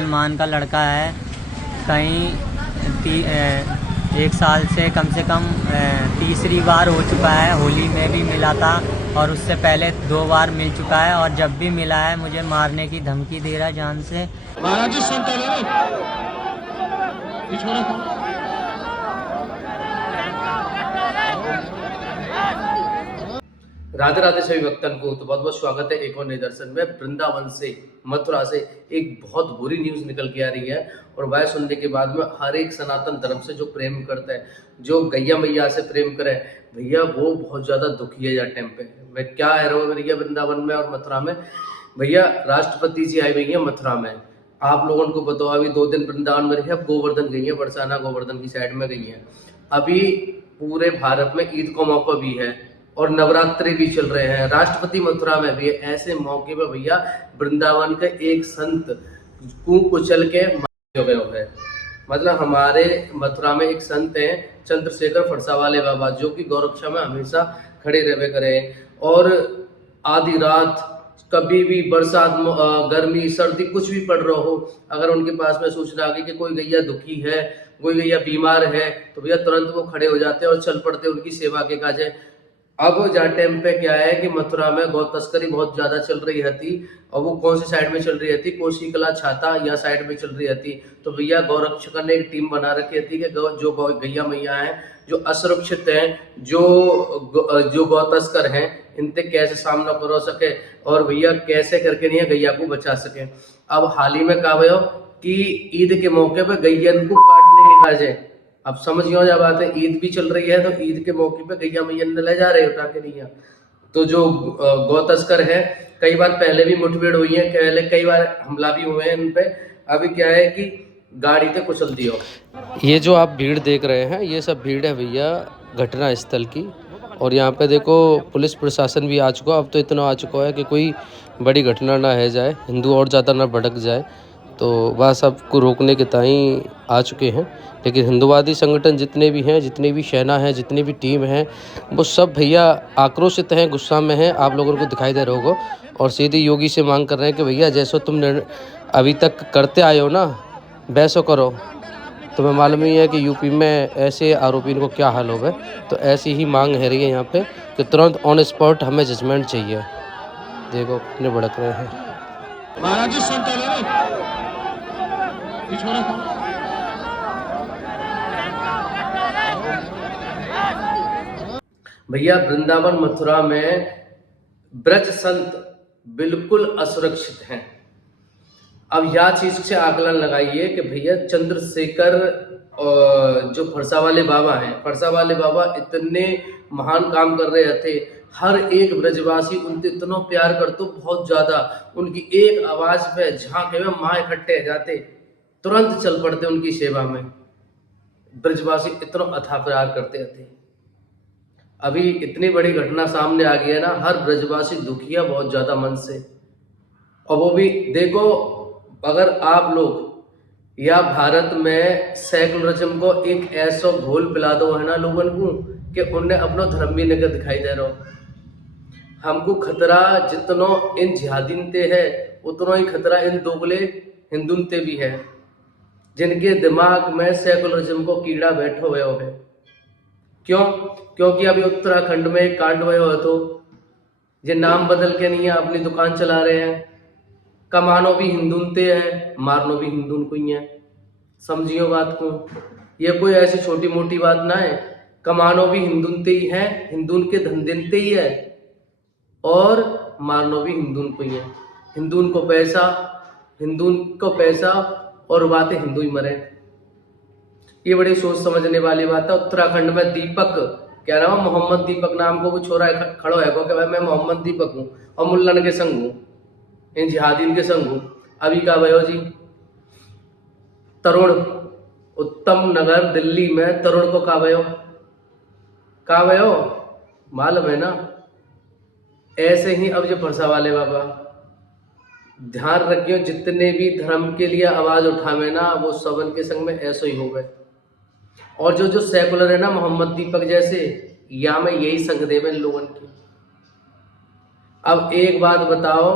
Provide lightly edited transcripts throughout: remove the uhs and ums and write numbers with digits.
मुसलमान का लड़का है, कहीं 1 साल से कम तीसरी बार हो चुका है। होली में भी मिला था और उससे पहले 2 बार मिल चुका है, और जब भी मिला है मुझे मारने की धमकी दे रहा है जान से। राधे राधे सभी भक्तन को तो बहुत बहुत स्वागत है एक और नए दर्शन में। वृंदावन से, मथुरा से एक बहुत बुरी न्यूज़ निकल के आ रही है, और वह सुनने के बाद में हर एक सनातन धर्म से जो प्रेम करता है, जो गैया मैया से प्रेम करे भैया, वो बहुत ज़्यादा दुखी है। यार टाइम पे मैं क्या है रहा भैया वृंदावन में और मथुरा में। भैया राष्ट्रपति जी आए भैया मथुरा में। आप लोगों को बताओ, अभी 2 दिन वृंदावन में रही, अब गोवर्धन गई है, बरसाना गोवर्धन की साइड में गई है। अभी पूरे भारत में ईद का मौका भी है और नवरात्रि भी चल रहे हैं, राष्ट्रपति मथुरा में भी है। ऐसे मौके पर भैया वृंदावन के एक संत कुचल के मारे गए हैं। मतलब हमारे मथुरा में एक संत हैं चंद्रशेखर फरसावाले बाबा, जो कि गौरक्षा में हमेशा खड़े रहे करे, और आधी रात कभी भी बरसात, गर्मी, सर्दी कुछ भी पड़ रहा हो, अगर उनके पास में सूचना आ गई कि कोई गैया दुखी है, कोई गैया बीमार है, तो भैया तुरंत वो खड़े हो जाते हैं और चल पड़ते हैं उनकी सेवा के काजे। अब जहाँ टाइम पे क्या है कि मथुरा में गौ तस्करी बहुत ज्यादा चल रही थी, और वो कौन सी साइड में चल रही थी, कोसी कला छाता या साइड में चल रही थी। तो भैया गौरक्षक ने एक टीम बना रखी थी कि जो गैया मैया हैं, जो असुरक्षित हैं, जो गौ तस्कर हैं, इनसे कैसे सामना करो सके, और भैया कैसे करके नहीं गैया को बचा सके। अब हाल ही में कहा भयो कि ईद के मौके पर गैयन को काटने के काजे, अब समझियो जब बात है, ईद भी चल रही है, तो ईद के मौके पे गैया मैया ने ले जा रहे उठा के नहीं। तो जो गौ तस्कर है, कई बार पहले भी मुठभेड़ हुई है, कई बार हमला भी हुए हैं इन पे। अभी क्या है कि गाड़ी पे कुचल दियो। ये जो आप भीड़ देख रहे हैं, ये सब भीड़ है भैया घटना स्थल की, और यहाँ पे देखो पुलिस प्रशासन भी आ चुका। अब तो इतना आ चुका है कि कोई बड़ी घटना ना है जाए, हिंदू और ज़्यादा ना भड़क जाए, तो वह सबको रोकने के ताईं आ चुके हैं। लेकिन हिंदुवादी संगठन जितने भी हैं, जितनी भी सेना है, जितनी भी टीम है, वो सब भैया आक्रोशित हैं, गुस्सा में हैं। आप लोगों को दिखाई दे रहा होगा, और सीधी योगी से मांग कर रहे हैं कि भैया जैसो तुम अभी तक करते आए हो ना, वैसो करो। तुम्हें मालूम ही है कि यूपी में ऐसे आरोपी को क्या हाल होगा। तो ऐसी ही मांग है रही है यहाँ पे कि तुरंत ऑन स्पॉट हमें जजमेंट चाहिए। देखो कितने भड़क रहे हैं। भैया वृंदावन मथुरा में ब्रज संत बिल्कुल असुरक्षित हैं। अब यह चीज से आकलन लगाइए कि भैया चंद्रशेखर जो फरसावाले बाबा हैं, फरसावाले बाबा इतने महान काम कर रहे थे, हर एक ब्रजवासी उनसे इतना प्यार करते, बहुत ज्यादा। उनकी एक आवाज पे झांके में माँ इकट्ठे जाते, तुरंत चल पड़ते उनकी सेवा में। ब्रजवासी इतना अथाह प्यार करते थे। अभी इतनी बड़ी घटना सामने आ गई है ना, हर ब्रजवासी दुखी है बहुत ज्यादा मन से। और वो भी देखो, अगर आप लोग या भारत में सेकुलरिज्म को एक ऐसा घोल पिला दो है ना लोगों को कि उन्हें अपना धर्म भी नहीं दिखाई दे रहा हो। हमको खतरा जितना इन जिहादीन ते है, उतना ही खतरा इन दोगले हिंदुन ते भी है, जिनके दिमाग में सेकुलरिज्म को कीड़ा बैठो हुए है। क्यों? क्योंकि अभी उत्तराखंड में एक कांड हुआ हो, तो ये नाम बदल के नहीं है, अपनी दुकान चला रहे हैं। कमानो भी हिंदून ते है, मारनो भी हिंदून को ही है। समझियो बात को, ये कोई ऐसी छोटी मोटी बात ना है। कमानो भी हिंदून ते ही है, हिंदून के धंधे ते ही है, और मारनो भी हिंदून को ही है। हिंदून को पैसा और बातें हिंदू ही मरे। ये बड़ी सोच समझने वाली बात है। उत्तराखंड में दीपक, क्या नाम है, मोहम्मद दीपक नाम को वो छोरा खड़ो है को कि भाई मैं मोहम्मद दीपक हूँ और मुल्लन के संग हूँ, इन जिहादीन के संग हूँ। अभी का भयो जी, तरुण उत्तम नगर दिल्ली में तरुण को का भयो मालूम है ना। ऐसे ही अब जो फरसावाले बाबा, ध्यान रखियो, जितने भी धर्म के लिए आवाज उठावे ना, वो सबन के संग में ऐसा ही हो गए। और जो सेकुलर है ना, मोहम्मद दीपक जैसे, या में यही संग देवे लोगों की। अब एक बात बताओ,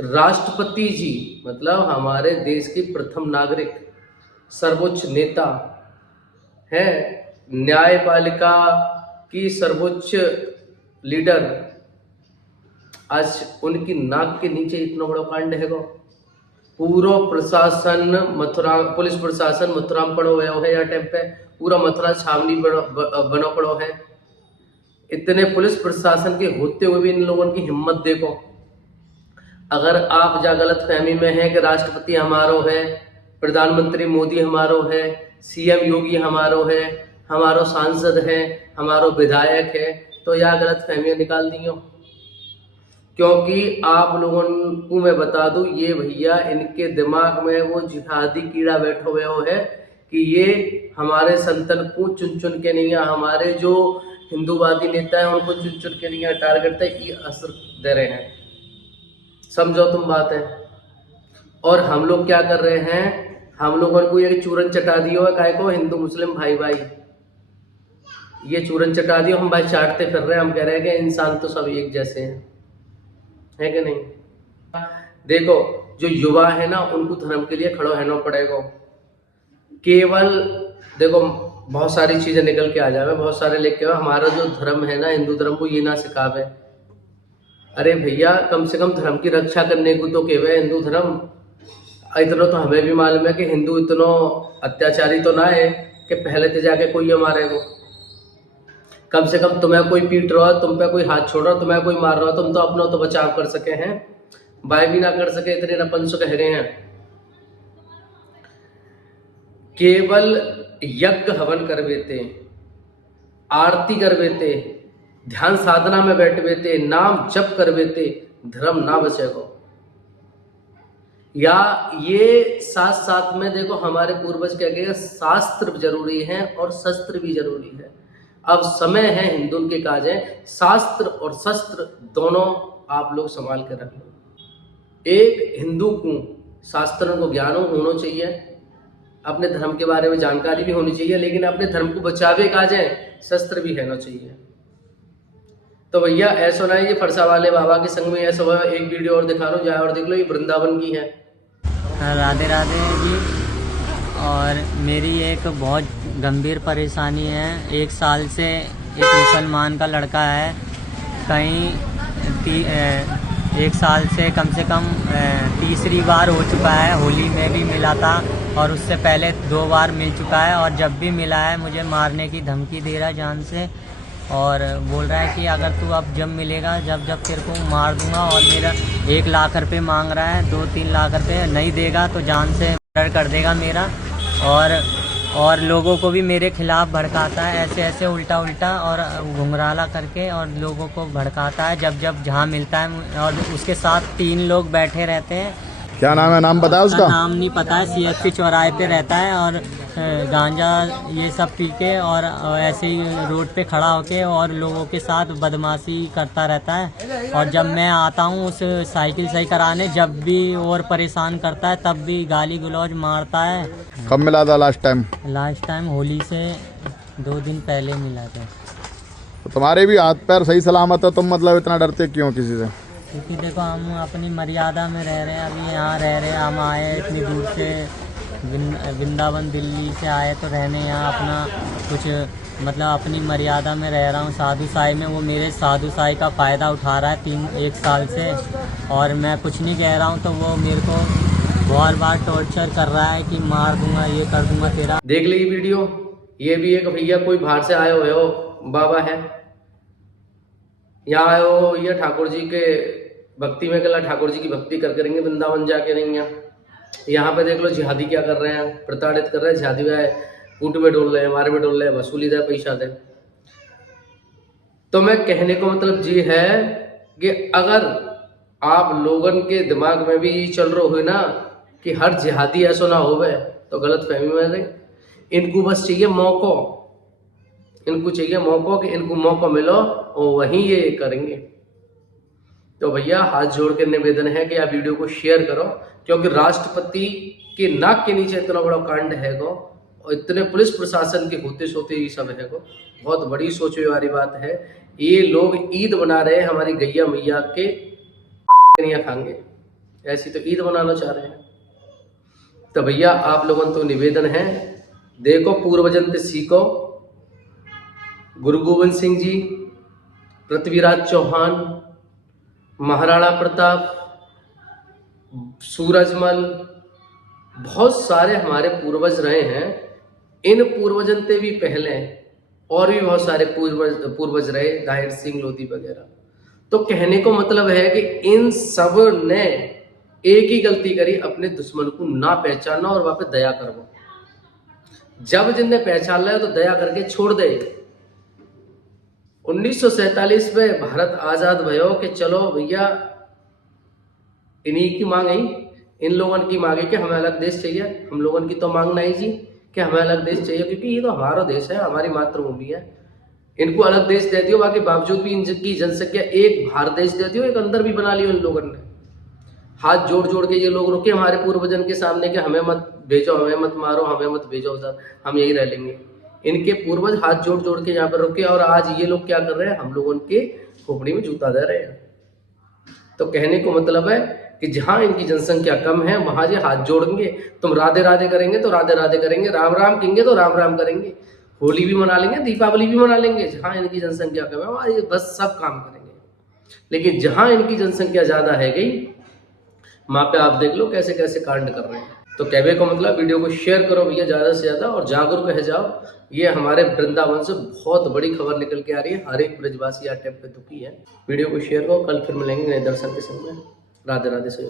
राष्ट्रपति जी मतलब हमारे देश की प्रथम नागरिक, सर्वोच्च नेता है, न्यायपालिका की सर्वोच्च लीडर, आज उनकी नाक के नीचे इतना बड़ा कांड है गो। पूरा प्रशासन मथुरा, पुलिस प्रशासन मथुरा में पड़ो हुआ है, या टाइम पे पूरा मथुरा छावनी बनो पड़ो है। इतने पुलिस प्रशासन के होते हुए भी इन लोगों की हिम्मत देखो। अगर आप जा गलत फहमी में है कि राष्ट्रपति हमारो है, प्रधानमंत्री मोदी हमारो है, सीएम योगी हमारो है, हमारो सांसद है, हमारो विधायक है, तो यह गलत फहमियां निकाल दियो। क्योंकि आप लोगों को मैं बता दूं, ये भैया इनके दिमाग में वो जिहादी कीड़ा बैठा हुआ है कि ये हमारे संतन को चुन चुन के नहीं, हमारे जो हिंदूवादी नेता है उनको चुन चुन के नहीं टारगेट ये असर दे रहे हैं। समझो तुम बात है। और हम लोग क्या कर रहे हैं, हम लोगों को ये चूरन चटा दियो है, काय को हिंदू मुस्लिम भाई भाई ये चूरन चटा दियो, हम भाई चाटते फिर रहे हैं। हम कह रहे हैं कि इंसान तो सब एक जैसे हैं, है कि नहीं। देखो जो युवा है ना, उनको धर्म के लिए खड़ो रहना पड़ेगा। केवल देखो बहुत सारी चीजें निकल के आ जावे, बहुत सारे लेके आओ, हमारा जो धर्म है ना, हिंदू धर्म को ये ना सिखावे। अरे भैया कम से कम धर्म की रक्षा करने को तो केवल हिंदू धर्म। इतना तो हमें भी मालूम है कि हिंदू इतना अत्याचारी तो ना है कि पहले तो जाके कोई हमारे को, कम से कम तुम्हें कोई पीट रहा हो, तुम पे कोई हाथ छोड़ रहा हो, तुम्हें कोई मार रहा हो, तुम तो अपना तो बचाव कर सके हैं, बाय भी ना कर सके, इतने नपंस कह रहे हैं। केवल यज्ञ हवन कर बेते, आरती कर बेते, ध्यान साधना में बैठ बेते, नाम जप कर बेते, धर्म ना बचेगा। या ये साथ साथ में देखो हमारे पूर्वज क्या कहे, शास्त्र जरूरी है और शस्त्र भी जरूरी है। अब समय है हिंदू के काज है, शास्त्र और शस्त्र दोनों आप लोग संभाल कर रख लो। एक हिंदू को शास्त्रों को ज्ञान होना चाहिए, अपने धर्म के बारे में जानकारी भी होनी चाहिए, लेकिन अपने धर्म को बचावे काज है शस्त्र भी रहना चाहिए। तो भैया ऐसा ना है ये फरसा वाले बाबा के संग में ऐसा हुआ। एक वीडियो और दिखा रहा हूँ, जाए और देख लो, ये वृंदावन की है। राधे राधे जी। और मेरी एक बहुत गंभीर परेशानी है। 1 साल से एक मुसलमान का लड़का है, कहीं 1 साल से कम तीसरी बार हो चुका है। होली में भी मिला था और उससे पहले 2 बार मिल चुका है, और जब भी मिला है मुझे मारने की धमकी दे रहा है जान से, और बोल रहा है कि अगर तू अब जब मिलेगा, जब तेरे को मार दूंगा। और मेरा 1 लाख रुपए मांग रहा है, 2-3 लाख रुपए नहीं देगा तो जान से मर्डर कर देगा मेरा। और लोगों को भी मेरे खिलाफ भड़काता है, ऐसे उल्टा और घुंघराला करके, और लोगों को भड़काता है जब जहाँ मिलता है। और उसके साथ 3 लोग बैठे रहते हैं। क्या नाम है, नाम बताया उसका? नाम नहीं पता है। CFC चौराहे पे रहता है और गांजा ये सब पी के और ऐसे ही रोड पे खड़ा होके और लोगों के साथ बदमाशी करता रहता है। और जब मैं आता हूँ उस साइकिल सही कराने, जब भी और परेशान करता है, तब भी गाली गलौज मारता है। कब मिला था last time? Last time Holi से 2 दिन पहले मिला था। तो तुम्हारे भी हाथ पैर सही सलामत है, तुम मतलब इतना डरते क्यों किसी से? क्योंकि देखो हम अपनी मर्यादा में रह रहे हैं, अभी यहाँ रह रहे हैं। हम आए इतनी दूर से, वृंदावन दिल्ली से आए तो रहने यहाँ अपना कुछ मतलब अपनी मर्यादा में रह रहा हूँ। साधु साई में वो मेरे साधु साई का फ़ायदा उठा रहा है 1 साल से, और मैं कुछ नहीं कह रहा हूँ तो वो मेरे को बहुत बार टॉर्चर कर रहा है कि मार दूंगा, ये कर दूंगा तेरा। देख ली वीडियो। ये भी एक भैया कोई बाहर से आए हुए हो बाबा है, यहाँ आए हो ये ठाकुर जी के भक्ति में, कला ठाकुर जी की भक्ति करके रहेंगे, वृंदावन जाके रहेंगे। यहाँ पे देख लो जिहादी क्या कर रहे हैं, प्रताड़ित कर रहे हैं। जिहादी भाई कूट में डोल रहे हैं, मारे में डोल रहे हैं, वसूली दे, पैसा दे। तो मैं कहने को मतलब जी है कि अगर आप लोगन के दिमाग में भी चल रहे हो ना कि हर जिहादी ऐसा ना होवे, तो गलत फहमी में रहे। इनको बस चाहिए मौका, इनको चाहिए मौका कि इनको मौका मिलो और वहीं ये करेंगे। तो भैया हाथ जोड़ के निवेदन है कि आप वीडियो को शेयर करो, क्योंकि राष्ट्रपति के नाक के नीचे इतना बड़ा कांड है गो, और इतने पुलिस प्रशासन के होते सोते ही सब है गो। बहुत बड़ी सोचने वाली बात है। ये लोग ईद बना रहे हैं हमारी गैया मैया के, नहीं खाएंगे। ऐसी तो ईद मनाना चाह रहे हैं। तो भैया आप लोगों तो निवेदन है, देखो पूर्वजन से सीखो। गुरु गोविंद सिंह जी, पृथ्वीराज चौहान, महाराणा प्रताप, सूरजमल, बहुत सारे हमारे पूर्वज रहे हैं। इन पूर्वजन से भी पहले और भी बहुत सारे पूर्वज रहे, दाहिर सिंह लोधी वगैरह। तो कहने को मतलब है कि इन सब ने एक ही गलती करी, अपने दुश्मन को ना पहचाना और वहां पे दया करो। जब जिनने पहचान लिया तो दया करके छोड़ दे। 1947 में भारत आजाद भयो कि चलो भैया इन्हीं की मांग है, इन लोगों की मांग है कि हमें अलग देश चाहिए। हम लोगों की तो मांग नहीं जी कि हमें अलग देश चाहिए, क्योंकि ये तो हमारा देश है, हमारी मातृभूमि है। इनको अलग देश दे दियो, बाकी बावजूद भी इनकी जनसंख्या एक भारत देश दे दियो, एक अंदर भी बना लियो इन लोगों ने। हाथ जोड़ जोड़ के ये लोग रुके हमारे पूर्वजन के सामने कि हमें मत भेजो, हमें मत मारो, हमें मत भेजो उधर, हम यही रह लेंगे। इनके पूर्वज हाथ जोड़ जोड़ के यहाँ पर रुके, और आज ये लोग क्या कर रहे हैं, हम लोग उनके खोपड़ी में जूता दे रहे हैं। तो कहने को मतलब है कि जहां इनकी जनसंख्या कम है वहां ये हाथ जोड़ेंगे। तुम राधे राधे करेंगे तो राधे राधे करेंगे, राम राम कहेंगे तो राम राम करेंगे, होली भी मना लेंगे, दीपावली भी मना लेंगे। जहां इनकी जनसंख्या कम है वहां ये बस सब काम करेंगे। लेकिन जहां इनकी जनसंख्या ज्यादा है गई, वहां पे आप देख लो कैसे कैसे कांड कर रहे हैं। तो कहने को मतलब वीडियो को शेयर करो भैया ज्यादा से ज्यादा, और जागरूक रह जाओ। ये हमारे वृंदावन से बहुत बड़ी खबर निकल के आ रही है, हर एक ब्रजवासी आज टाइम पे दुखी है। वीडियो को शेयर करो, कल फिर मिलेंगे नए दर्शन के संग में। राधे राधे से।